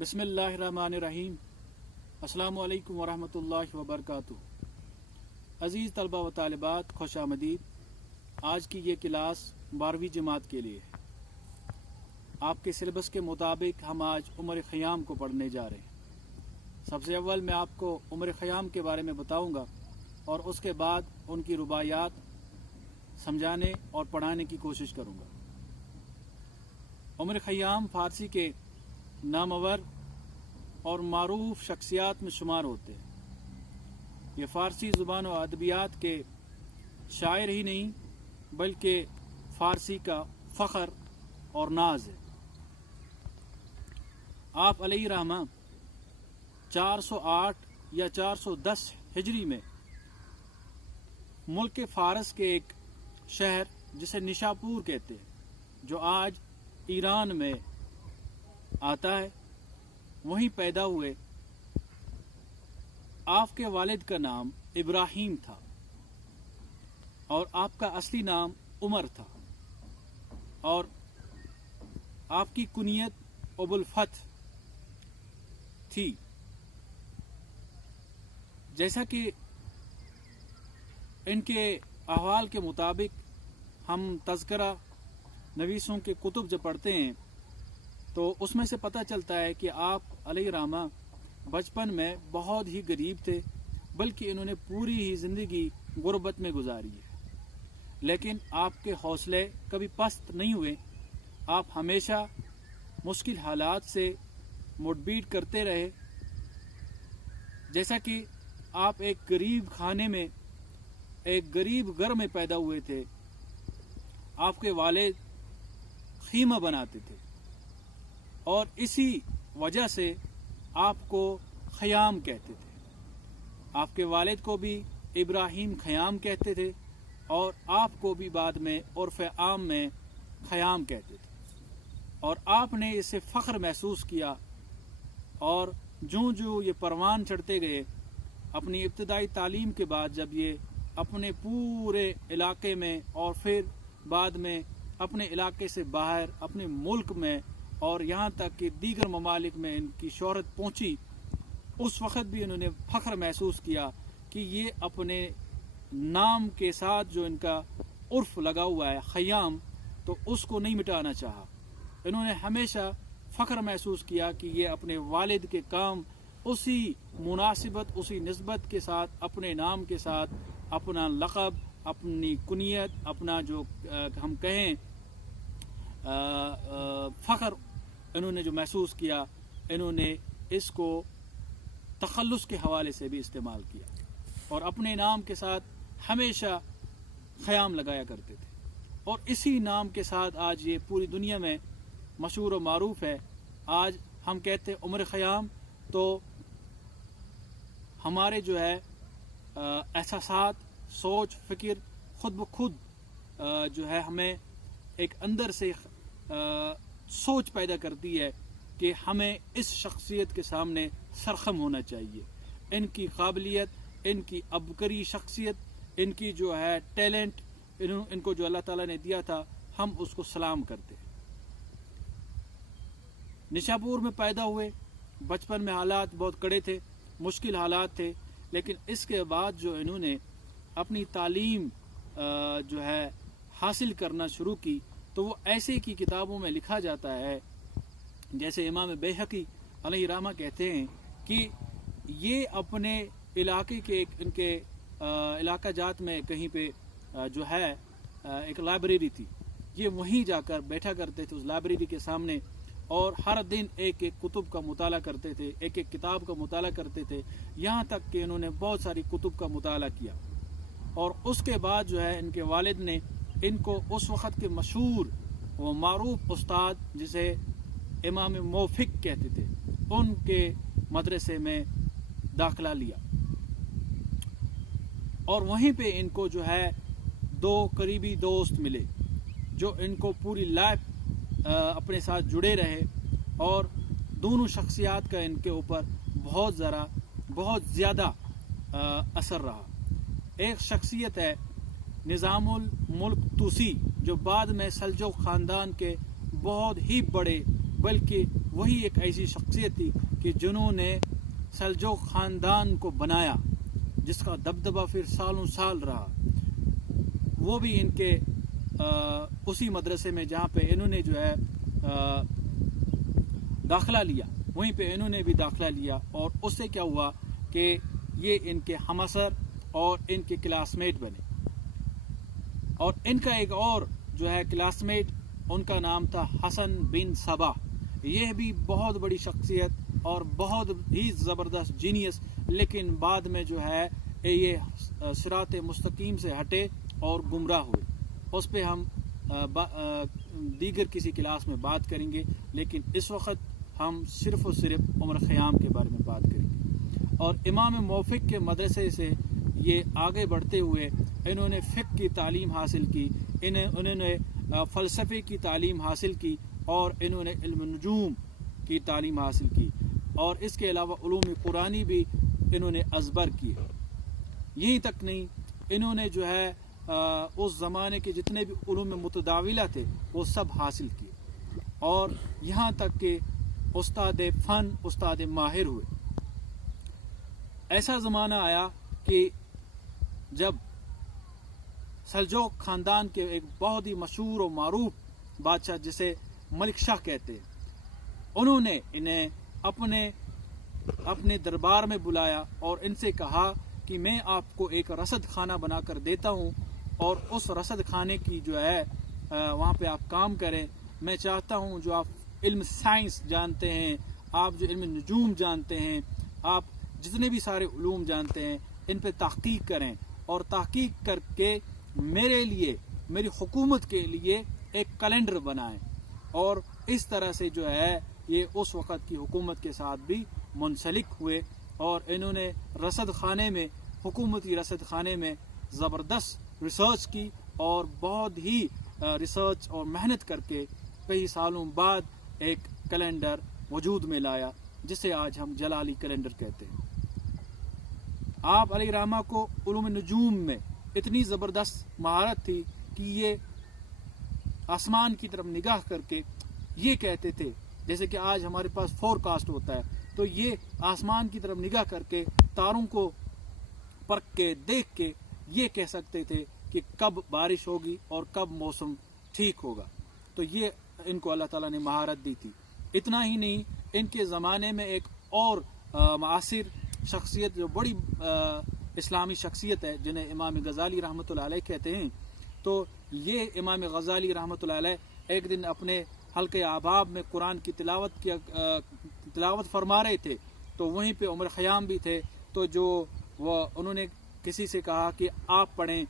بسم اللہ الرحمن الرحیم۔ السلام علیکم ورحمۃ اللہ وبرکاتہ۔ عزیز طلبہ و طالبات، خوش آمدید۔ آج کی یہ کلاس 12ویں جماعت کے لیے ہے۔ آپ کے سلیبس کے مطابق ہم آج عمر خیام کو پڑھنے جا رہے ہیں۔ سب سے اول میں آپ کو عمر خیام کے بارے میں بتاؤں گا اور اس کے بعد ان کی رباعیات سمجھانے اور پڑھانے کی کوشش کروں گا۔ عمر خیام فارسی کے نامور اور معروف شخصیات میں شمار ہوتے ہیں۔ یہ فارسی زبان و ادبیات کے شاعر ہی نہیں بلکہ فارسی کا فخر اور ناز ہے۔ آپ علیہ رحمہ 408 یا 410 ہجری میں ملک فارس کے ایک شہر جسے نشاپور کہتے ہیں، جو آج ایران میں آتا ہے، وہیں پیدا ہوئے۔ آپ کے والد کا نام ابراہیم تھا اور آپ کا اصلی نام عمر تھا، اور آپ کی کنیت ابو الفتح تھی۔ جیسا کہ ان کے احوال کے مطابق ہم تذکرہ نویسوں کے کتب جب پڑھتے ہیں تو اس میں سے پتہ چلتا ہے کہ آپ علیہ رحمہ بچپن میں بہت ہی غریب تھے، بلکہ انہوں نے پوری ہی زندگی غربت میں گزاری ہے، لیکن آپ کے حوصلے کبھی پست نہیں ہوئے۔ آپ ہمیشہ مشکل حالات سے مڈبیٹ کرتے رہے۔ جیسا کہ آپ ایک غریب خانے میں، ایک غریب گھر میں پیدا ہوئے تھے۔ آپ کے والد خیمہ بناتے تھے اور اسی وجہ سے آپ کو خیام کہتے تھے۔ آپ کے والد کو بھی ابراہیم خیام کہتے تھے اور آپ کو بھی بعد میں عرف عام میں خیام کہتے تھے، اور آپ نے اس سے فخر محسوس کیا، اور جوں جوں یہ پروان چڑھتے گئے، اپنی ابتدائی تعلیم کے بعد جب یہ اپنے پورے علاقے میں اور پھر بعد میں اپنے علاقے سے باہر اپنے ملک میں اور یہاں تک کہ دیگر ممالک میں ان کی شہرت پہنچی، اس وقت بھی انہوں نے فخر محسوس کیا کہ یہ اپنے نام کے ساتھ جو ان کا عرف لگا ہوا ہے خیام، تو اس کو نہیں مٹانا چاہا۔ انہوں نے ہمیشہ فخر محسوس کیا کہ یہ اپنے والد کے کام اسی مناسبت، اسی نسبت کے ساتھ، اپنے نام کے ساتھ اپنا لقب، اپنی کنیت، اپنا جو ہم کہیں فخر انہوں نے جو محسوس کیا، انہوں نے اس کو تخلص کے حوالے سے بھی استعمال کیا اور اپنے نام کے ساتھ ہمیشہ خیام لگایا کرتے تھے، اور اسی نام کے ساتھ آج یہ پوری دنیا میں مشہور و معروف ہے۔ آج ہم کہتے ہیں عمر خیام، تو ہمارے جو ہے احساسات، سوچ، فکر خود بخود جو ہے ہمیں ایک اندر سے سوچ پیدا کرتی ہے کہ ہمیں اس شخصیت کے سامنے سرخم ہونا چاہیے۔ ان کی قابلیت، ان کی عبقری شخصیت، ان کی جو ہے ٹیلنٹ، ان کو جو اللہ تعالیٰ نے دیا تھا، ہم اس کو سلام کرتے ہیں۔ نشاپور میں پیدا ہوئے، بچپن میں حالات بہت کڑے تھے، مشکل حالات تھے، لیکن اس کے بعد جو انہوں نے اپنی تعلیم جو ہے حاصل کرنا شروع کی، تو وہ ایسے کی کتابوں میں لکھا جاتا ہے، جیسے امام بیہقی علیہ رحمہ کہتے ہیں کہ یہ اپنے علاقے کے ان کے علاقہ جات میں کہیں پہ جو ہے ایک لائبریری تھی، یہ وہیں جا کر بیٹھا کرتے تھے اس لائبریری کے سامنے، اور ہر دن ایک ایک کتب کا مطالعہ کرتے تھے، ایک ایک کتاب کا مطالعہ کرتے تھے، یہاں تک کہ انہوں نے بہت ساری کتب کا مطالعہ کیا۔ اور اس کے بعد جو ہے ان کے والد نے ان کو اس وقت کے مشہور و معروف استاد جسے امام موفق کہتے تھے، ان کے مدرسے میں داخلہ لیا، اور وہیں پہ ان کو جو ہے دو قریبی دوست ملے جو ان کو پوری لائف اپنے ساتھ جڑے رہے، اور دونوں شخصیات کا ان کے اوپر بہت زیادہ اثر رہا۔ ایک شخصیت ہے نظام الملک طوسی، جو بعد میں سلجوق خاندان کے بہت ہی بڑے، بلکہ وہی ایک ایسی شخصیت تھی کہ جنہوں نے سلجوق خاندان کو بنایا، جس کا دبدبہ پھر سالوں سال رہا۔ وہ بھی ان کے اسی مدرسے میں جہاں پہ انہوں نے جو ہے داخلہ لیا، وہیں پہ انہوں نے بھی داخلہ لیا، اور اس سے کیا ہوا کہ یہ ان کے ہم عصر اور ان کے کلاس میٹ بنے۔ اور ان کا ایک اور جو ہے کلاس میٹ، ان کا نام تھا حسن بن صبا۔ یہ بھی بہت بڑی شخصیت اور بہت ہی زبردست جینیس، لیکن بعد میں جو ہے یہ صراط مستقیم سے ہٹے اور گمراہ ہوئے۔ اس پہ ہم دیگر کسی کلاس میں بات کریں گے، لیکن اس وقت ہم صرف اور صرف عمر خیام کے بارے میں بات کریں گے۔ اور امام موفق کے مدرسے سے یہ آگے بڑھتے ہوئے انہوں نے فقہ کی تعلیم حاصل کی، انہوں نے فلسفے کی تعلیم حاصل کی، اور انہوں نے علم نجوم کی تعلیم حاصل کی، اور اس کے علاوہ علوم قرآنی بھی انہوں نے ازبر کی۔ یہیں تک نہیں، انہوں نے جو ہے اس زمانے کے جتنے بھی علوم متداولہ تھے وہ سب حاصل کیے، اور یہاں تک کہ استاد فن، استاد ماہر ہوئے۔ ایسا زمانہ آیا کہ جب سلجوق خاندان کے ایک بہت ہی مشہور و معروف بادشاہ، جسے ملک شاہ کہتے ہیں، انہوں نے انہیں اپنے دربار میں بلایا اور ان سے کہا کہ میں آپ کو ایک رصد خانہ بنا کر دیتا ہوں، اور اس رصد خانے کی جو ہے وہاں پہ آپ کام کریں۔ میں چاہتا ہوں جو آپ علم سائنس جانتے ہیں، آپ جو علم نجوم جانتے ہیں، آپ جتنے بھی سارے علوم جانتے ہیں، ان پہ تحقیق کریں، اور تحقیق کر کے میرے لیے، میری حکومت کے لیے ایک کیلنڈر بنائیں۔ اور اس طرح سے جو ہے یہ اس وقت کی حکومت کے ساتھ بھی منسلک ہوئے، اور انہوں نے رصد خانے میں، حکومتی رصد خانے میں زبردست ریسرچ کی، اور بہت ہی ریسرچ اور محنت کر کے کئی سالوں بعد ایک کیلنڈر وجود میں لایا، جسے آج ہم جلالی کیلنڈر کہتے ہیں۔ آپ علیہ رحمہ کو علوم نجوم میں اتنی زبردست مہارت تھی کہ یہ آسمان کی طرف نگاہ کر کے یہ کہتے تھے، جیسے کہ آج ہمارے پاس فور کاسٹ ہوتا ہے، تو یہ آسمان کی طرف نگاہ کر کے تاروں کو پرکھ کے دیکھ کے یہ کہہ سکتے تھے کہ کب بارش ہوگی اور کب موسم ٹھیک ہوگا۔ تو یہ ان کو اللہ تعالیٰ نے مہارت دی تھی۔ اتنا ہی نہیں، ان کے زمانے میں ایک اور معاصر شخصیت جو بڑی اسلامی شخصیت ہے، جنہیں امام غزالی رحمۃ اللہ علیہ کہتے ہیں، تو یہ امام غزالی رحمۃ اللہ علیہ ایک دن اپنے حلقہ احباب میں قرآن کی تلاوت فرما رہے تھے، تو وہیں پہ عمر خیام بھی تھے، تو انہوں نے کسی سے کہا کہ آپ پڑھیں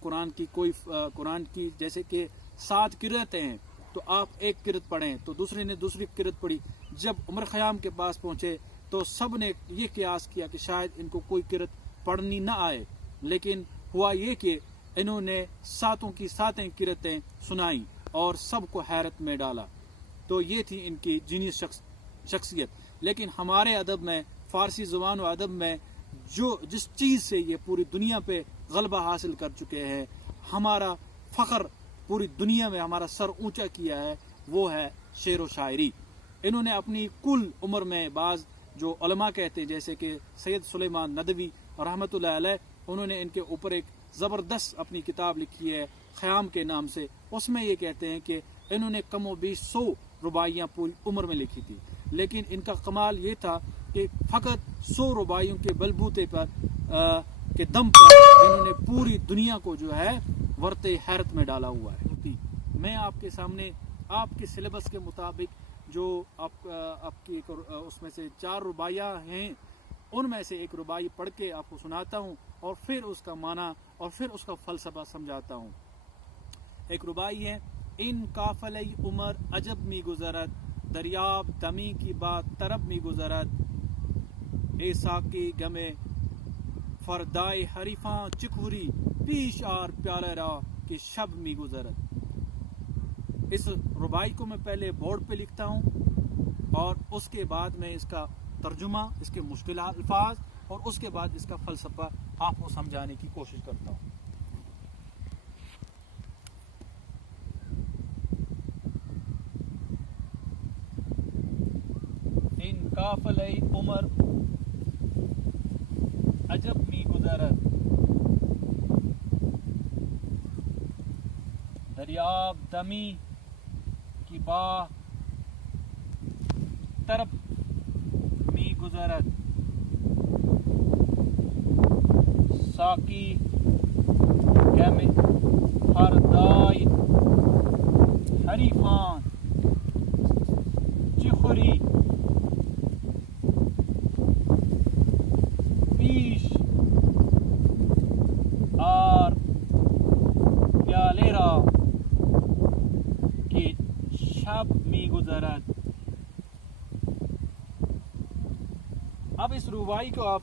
قرآن کی جیسے کہ 7 قرأتیں ہیں، تو آپ ایک قرأت پڑھیں، تو دوسرے نے دوسری قرأت پڑھی۔ جب عمر خیام کے پاس پہنچے تو سب نے یہ قیاس کیا کہ شاید ان کو کوئی قرأت پڑھنی نہ آئے، لیکن ہوا یہ کہ انہوں نے 7 کی 7 قرأتیں سنائیں اور سب کو حیرت میں ڈالا۔ تو یہ تھی ان کی جینیس شخصیت۔ لیکن ہمارے ادب میں، فارسی زبان و ادب میں، جس چیز سے یہ پوری دنیا پہ غلبہ حاصل کر چکے ہیں، ہمارا فخر پوری دنیا میں ہمارا سر اونچا کیا ہے، وہ ہے شعر و شاعری۔ انہوں نے اپنی کل عمر میں، بعض جو علماء کہتے ہیں جیسے کہ سید سلیمان ندوی رحمۃ اللہ علیہ، انہوں نے ان کے اوپر ایک زبردست اپنی کتاب لکھی ہے خیام کے نام سے۔ اس میں یہ کہتے ہیں کہ انہوں نے کم و بیش 100 رباعیاں پوری عمر میں لکھی تھی، لیکن ان کا کمال یہ تھا کہ فقط 100 رباعیوں کے بلبوتے پر کے دم پر انہوں نے پوری دنیا کو جو ہے ورطے حیرت میں ڈالا ہوا ہے۔ میں آپ کے سامنے آپ کے سلیبس کے مطابق جو آپ کی اس میں سے 4 رباعیاں ہیں، ان میں سے ایک رباعی پڑھ کے آپ کو سناتا ہوں، اور پھر اس کا معنی اور پھر اس کا فلسفہ سمجھاتا ہوں۔ ایک رباعی ہے: ان قافلہ عمر عجب می گزرد، دریاب دمی کی بات طرب می گزرد، اے ساقی گمے فردائے حریفاں چکوری، پیش آر پیالہ را کہ شب می گزرد۔ اس رباعی کو میں پہلے بورڈ پہ لکھتا ہوں، اور اس کے بعد میں اس کا ترجمہ، اس کے مشکل الفاظ، اور اس کے بعد اس کا فلسفہ آپ کو سمجھانے کی کوشش کرتا ہوں۔ این قافلہ عمر عجب می گذرد دریاب دمی کی با طرف می گذرد ساقی گم فردای حریفان چخوری پیش آر پیالے را کہ شب می گذرد. اب اس رباعی کو آپ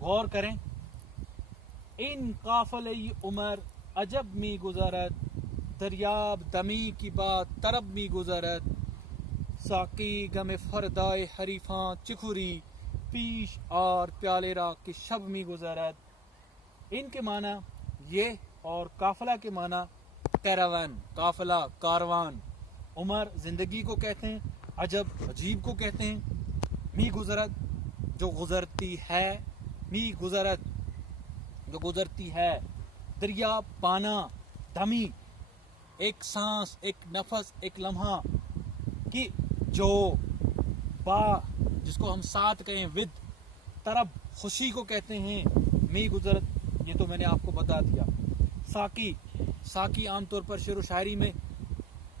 غور کریں. ان قافلہ عمر عجب می گذرد دریاب دمی کی بات طرب می گذرد ساقی غم فردائے حریفاں چکھوری پیش اور پیالے را کی شب می گذرد. ان کے معنی یہ اور قافلہ کے معنی کیراون، قافلہ، کاروان. عمر زندگی کو کہتے ہیں، عجب عجیب کو کہتے ہیں. می گزرت جو گزرتی ہے، می گزرت جو گزرتی ہے. دریا پانا، دمی ایک سانس، ایک نفس، ایک لمحہ. کہ جو با جس کو ہم ساتھ کہیں ود، طرب خوشی کو کہتے ہیں. می گزرت یہ تو میں نے آپ کو بتا دیا. ساقی، ساقی عام طور پر شعر و شاعری میں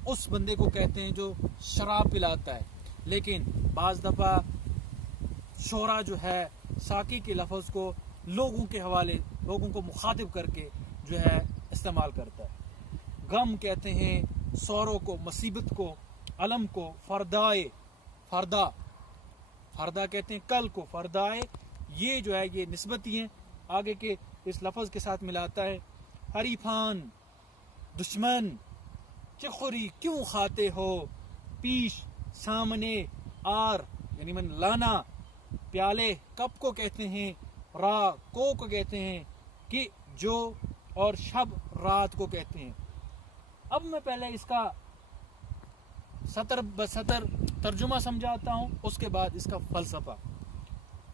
اس بندے کو کہتے ہیں جو شراب پلاتا ہے، لیکن بعض دفعہ شعرا جو ہے ساقی کے لفظ کو لوگوں کے حوالے، لوگوں کو مخاطب کر کے جو ہے استعمال کرتا ہے. غم کہتے ہیں سورو کو، مصیبت کو، علم کو. فردائے، فردا، فردا کہتے ہیں کل کو. فردائے یہ جو ہے یہ نسبتی ہیں، آگے کے اس لفظ کے ساتھ ملاتا ہے. حریفان دشمن، چخوری کیوں کھاتے ہو، پیش سامنے، آر یعنی من لانا، پیالے کپ کو کہتے ہیں، را کو کہتے ہیں، کہ جو، اور شب رات کو کہتے ہیں. اب میں پہلے اس کا سطر بسطر ترجمہ سمجھاتا ہوں، اس کے بعد اس کا فلسفہ.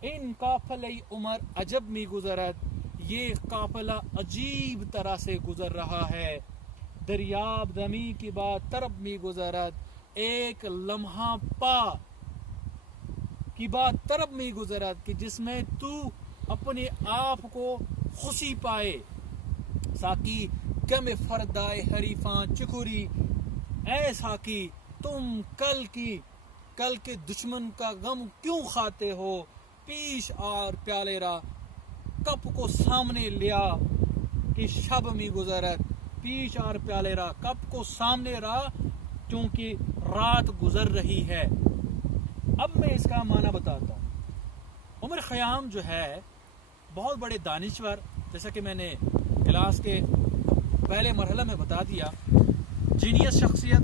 ان قافلہ عمر عجب می گزرت، یہ قافلہ عجیب طرح سے گزر رہا ہے. دریاب دمی کی بات طرب می گزرت، ایک لمحہ پا کی بات طرب می گزرت، کہ جس میں تو اپنے آپ کو خوشی پائے. ساقی غم فردائے حریفاں چکوری، اے ساقی تم کل کے دشمن کا غم کیوں کھاتے ہو. پیش اور پیالے را، کپ کو سامنے لیا، کہ شب می گزرت. پیش اور پیالے را، کپ کو سامنے رہا کیونکہ رات گزر رہی ہے. اب میں اس کا معنی بتاتا ہوں. عمر خیام جو ہے بہت بڑے دانشور، جیسا کہ میں نے کلاس کے پہلے مرحلہ میں بتا دیا. جینیس شخصیت،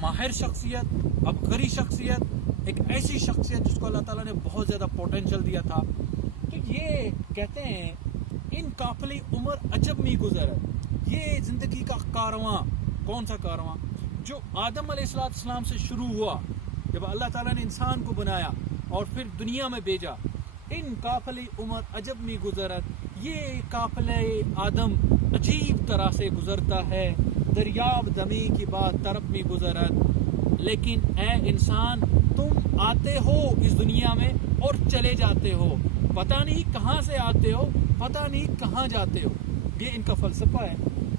ماہر شخصیت، عبقری شخصیت، ایک ایسی شخصیت جس کو اللہ تعالیٰ نے بہت زیادہ پوٹینشل دیا تھا. تو یہ کہتے ہیں ان قافلہ عمر عجب می گزرت، یہ زندگی کا کارواں. کون سا کارواں؟ جو آدم علیہ السلام سے شروع ہوا، جب اللہ تعالیٰ نے انسان کو بنایا اور پھر دنیا میں بھیجا. ان قافلہ عمر عجب می گزرت، یہ قافلہ آدم عجیب طرح سے گزرتا ہے. دریاب دمی کی بات طرف می گزرت، لیکن اے انسان تم آتے ہو اس دنیا میں اور چلے جاتے ہو، پتہ نہیں کہاں سے آتے ہو، پتہ نہیں کہاں جاتے ہو. یہ ان کا فلسفہ ہے.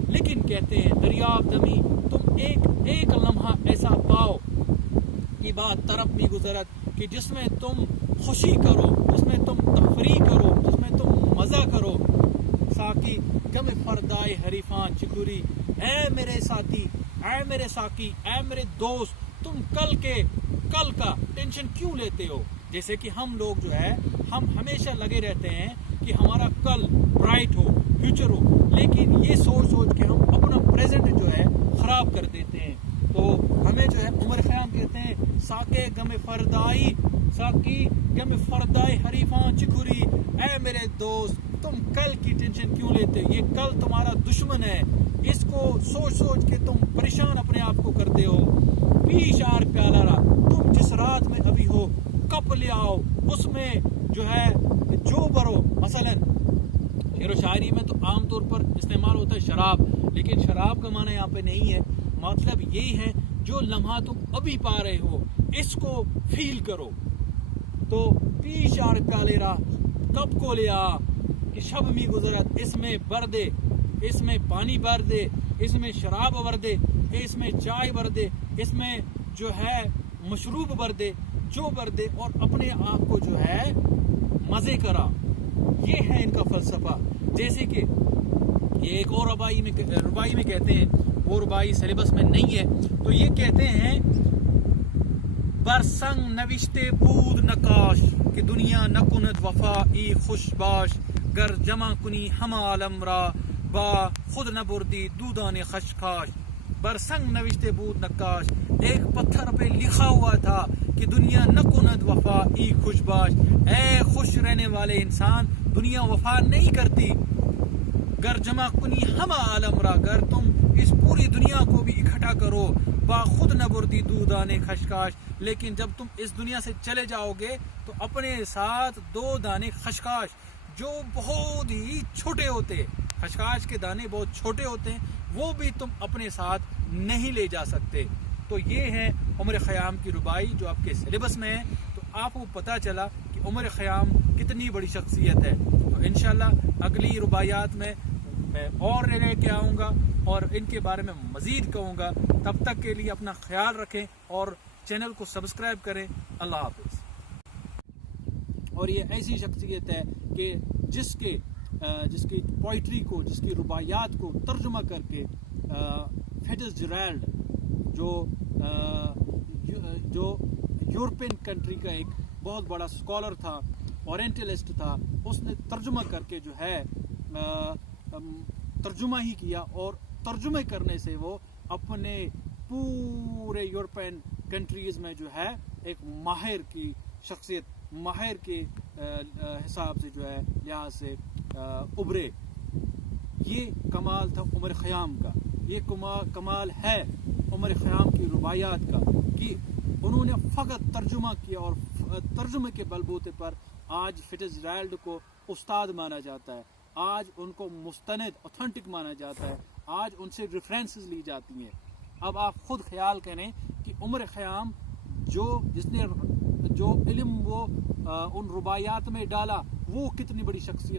لیکن کہتے ہیں دریاب دمی، تم ایک لمحہ ایسا پاؤ کی بات طرف می گزرت، کہ جس میں تم خوشی کرو، جس میں تم تفریح کرو، جس میں تم مزہ کرو. ساقی غم فردائے حریفان چکوری، اے میرے ساتھی، اے میرے ساقی، اے میرے دوست، تم کل کا ٹینشن کیوں لیتے ہو. جیسے کہ ہم لوگ جو ہے ہم ہمیشہ لگے رہتے ہیں کہ ہمارا کل برائٹ ہو، فیوچر ہو، لیکن یہ سوچ کے ہم اپنا پریزنٹ جو ہے خراب کر دیتے ہیں. تو ہمیں جو ہے عمر خیام کہتے ہیں ساقے غم فردائی، ساقی غم فردائی حریفاں چکوری، اے میرے دوست تم کل کی ٹینشن کیوں لیتے. یہ کل تمہارا دشمن ہے، اس کو سوچ کے تم پریشان اپنے آپ کو کرتے ہو. پیش آر پیار ہاتھ میں ابھی ہو کپ لے آؤ، اس میں جو ہے جو برو. مثلاً شعر و شاعری میں تو عام طور پر استعمال ہوتا ہے شراب، لیکن شراب کا معنی یہاں پہ نہیں ہے. مطلب یہی ہے جو لمحہ تم ابھی پا رہے ہو اس کو فیل کرو. تو 3-4 پیالے راہ کب کو لے آ کہ شب می گزرت، اس میں بر دے، اس میں پانی بھر دے، اس میں شراب بھر دے، اس میں چائے بھر دے، اس میں جو ہے مشروب بھر دے، جو بھر دے، اور اپنے آپ کو جو ہے مزے کرا. یہ ہے ان کا فلسفہ. جیسے کہ یہ ایک اور ربائی میں کہتے ہیں، وہ ربائی سلیبس میں نہیں ہے، تو یہ کہتے ہیں برسنگ نوشتے بود نقاش کہ دنیا نکند وفائی خوش باش، گر جمع کنی ہم عالم را با خود نہ بردی دودان خشخاش. برسنگ نوشتے بود نقاش، ایک پتھر پہ لکھا ہوا تھا کہ دنیا نکند وفائی خوش باش، اے خوش رہنے والے انسان، دنیا وفا نہیں کرتی. گر جمع کنی ہم عالم را، گر تم اس پوری دنیا کو بھی اکٹھا کرو، با خود نہ بردی دودانے خشخاش، لیکن جب تم اس دنیا سے چلے جاؤ گے تو اپنے ساتھ 2 دانے خشخاش جو بہت ہی چھوٹے ہوتے، خشخاش کے دانے بہت چھوٹے ہوتے ہیں، وہ بھی تم اپنے ساتھ نہیں لے جا سکتے. تو یہ ہے عمر خیام کی ربائی جو آپ کے سلیبس میں ہے. تو آپ کو پتہ چلا کہ عمر خیام کتنی بڑی شخصیت ہے. تو انشاءاللہ اگلی رباعیات میں اور لے کے آؤں گا اور ان کے بارے میں مزید کہوں گا. تب تک کے لیے اپنا خیال رکھیں اور چینل کو سبسکرائب کریں. اللہ حافظ. اور یہ ایسی شخصیت ہے کہ جس کی پوئٹری کو، جس کی رباعیات کو ترجمہ کر کے فٹز جیرالڈ جو یورپین کنٹری کا ایک بہت بڑا اسکالر تھا، اورینٹلسٹ تھا، اس نے ترجمہ کر کے جو ہے ترجمہ ہی کیا، اور ترجمے کرنے سے وہ اپنے پورے یورپین کنٹریز میں جو ہے ایک ماہر کی شخصیت، ماہر کے حساب سے جو ہے لحاظ سے ابھرے. یہ کمال تھا عمر خیام کا، یہ کمال ہے عمر خیام کی رباعیات کا کہ انہوں نے فقط ترجمہ کیا، اور ترجمے کے بلبوتے پر آج فٹز جیرالڈ کو استاد مانا جاتا ہے، آج ان کو مستند اوتھینٹک مانا جاتا ہے، آج ان سے ریفرنسز لی جاتی ہیں. اب آپ خود خیال کریں کہ عمر خیام جس نے جو علم وہ ان رباعیات میں ڈالا، وہ کتنی بڑی شخصیت